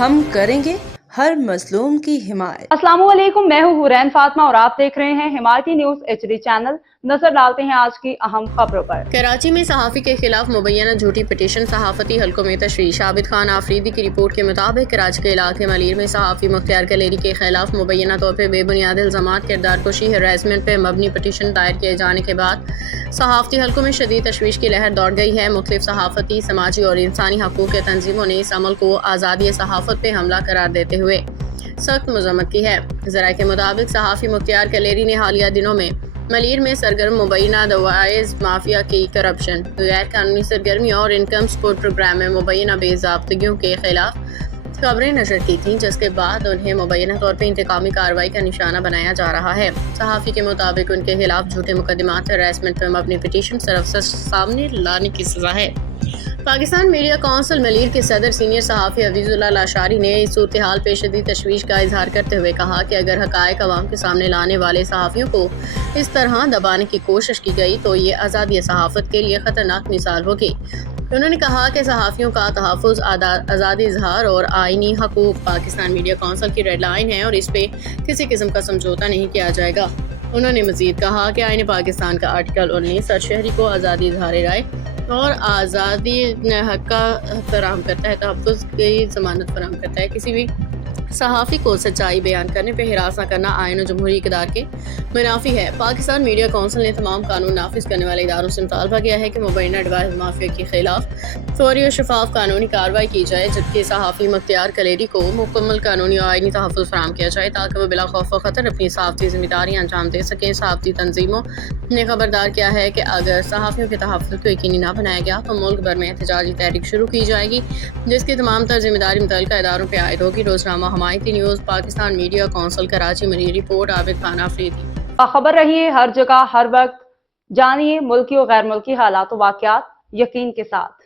ہم کریں گے ہر مظلوم کی حمایت۔ السلام علیکم، میں ہوں حورین فاطمہ اور آپ دیکھ رہے ہیں حمایتی نیوز HD چینل۔ نظر ڈالتے ہیں آج کی اہم خبروں پر۔ کراچی میں صحافی کے خلاف مبینہ جھوٹی پٹیشن، صحافتی حلقوں میں تشویش۔ عابد خان آفریدی کی رپورٹ کے مطابق کراچی کے علاقے ملیر میں صحافی مختار کلیری کے خلاف مبینہ طور پر بے بنیاد الزامات، کردار کشی، ہراسمنٹ پر مبنی پٹیشن دائر کیے جانے کے بعد صحافتی حلقوں میں شدید تشویش کی لہر دوڑ گئی ہے۔ مختلف صحافتی، سماجی اور انسانی حقوق کے تنظیموں نے اس عمل کو آزادی صحافت پہ حملہ قرار دیتے ہوئے سخت مذمت کی ہے۔ ذرائع کے مطابق صحافی مختار کلیری نے حالیہ دنوں میں ملیر میں سرگرم مبینہ دوائز مافیا کی کرپشن، غیر قانونی سرگرمیوں اور انکم سپورٹ پروگرام میں مبینہ بے ضابطگیوں کے خلاف خبریں نشر کی تھیں، جس کے بعد انہیں مبینہ طور پر انتقامی کارروائی کا نشانہ بنایا جا رہا ہے۔ صحافی کے مطابق ان کے خلاف جھوٹے مقدمات، ہراسمنٹ پر مبنی پٹیشن صرف سچ سامنے لانے کی سزا ہے۔ پاکستان میڈیا کونسل ملیر کے صدر سینئر صحافی عزیز اللہ لاشاری نے اس صورتحال پہ شدید تشویش کا اظہار کرتے ہوئے کہا کہ اگر حقائق عوام کے سامنے لانے والے صحافیوں کو اس طرح دبانے کی کوشش کی گئی تو یہ آزادی صحافت کے لیے خطرناک مثال ہوگی۔ انہوں نے کہا کہ صحافیوں کا تحفظ، آزادی اظہار اور آئینی حقوق پاکستان میڈیا کونسل کی ریڈ لائن ہے اور اس پہ کسی قسم کا سمجھوتہ نہیں کیا جائے گا۔ انہوں نے مزید کہا کہ آئین پاکستان کا آرٹیکل 19 ہر شہری کو آزادی اظہار رائے اور آزادی حق کا فراہم کرتا ہے، تحفظ کی ضمانت فراہم کرتا ہے۔ کسی بھی صحافی کو سچائی بیان کرنے پہ ہراس نہ کرنا آئین و جمہوری اقدار کے منافی ہے۔ پاکستان میڈیا کونسل نے تمام قانون نافذ کرنے والے اداروں سے مطالبہ کیا ہے کہ مبینہ ڈیوائس مافیا کے خلاف فوری اور شفاف قانونی کارروائی کی جائے، جبکہ صحافی مختار کلیری کو مکمل قانونی اور آئینی تحفظ فراہم کیا جائے تاکہ وہ بلا خوف و خطر اپنی صحافتی ذمہ داریاں انجام دے سکیں۔ صحافتی تنظیموں نے خبردار کیا ہے کہ اگر صحافیوں کے تحفظ کو یقینی نہ بنایا گیا تو ملک بھر میں احتجاجی تحریک شروع کی جائے گی، جس کی تمام تر ذمہ داری متعلقہ اداروں پہ عائد ہوگی۔ روزنامہ Himayati News, Pakistan Media Council, Karachi Malir report, Abid Khan Afridi. باخبر رہیے ہر جگہ ہر وقت، جانیے ملکی و غیر ملکی حالات و واقعات یقین کے ساتھ۔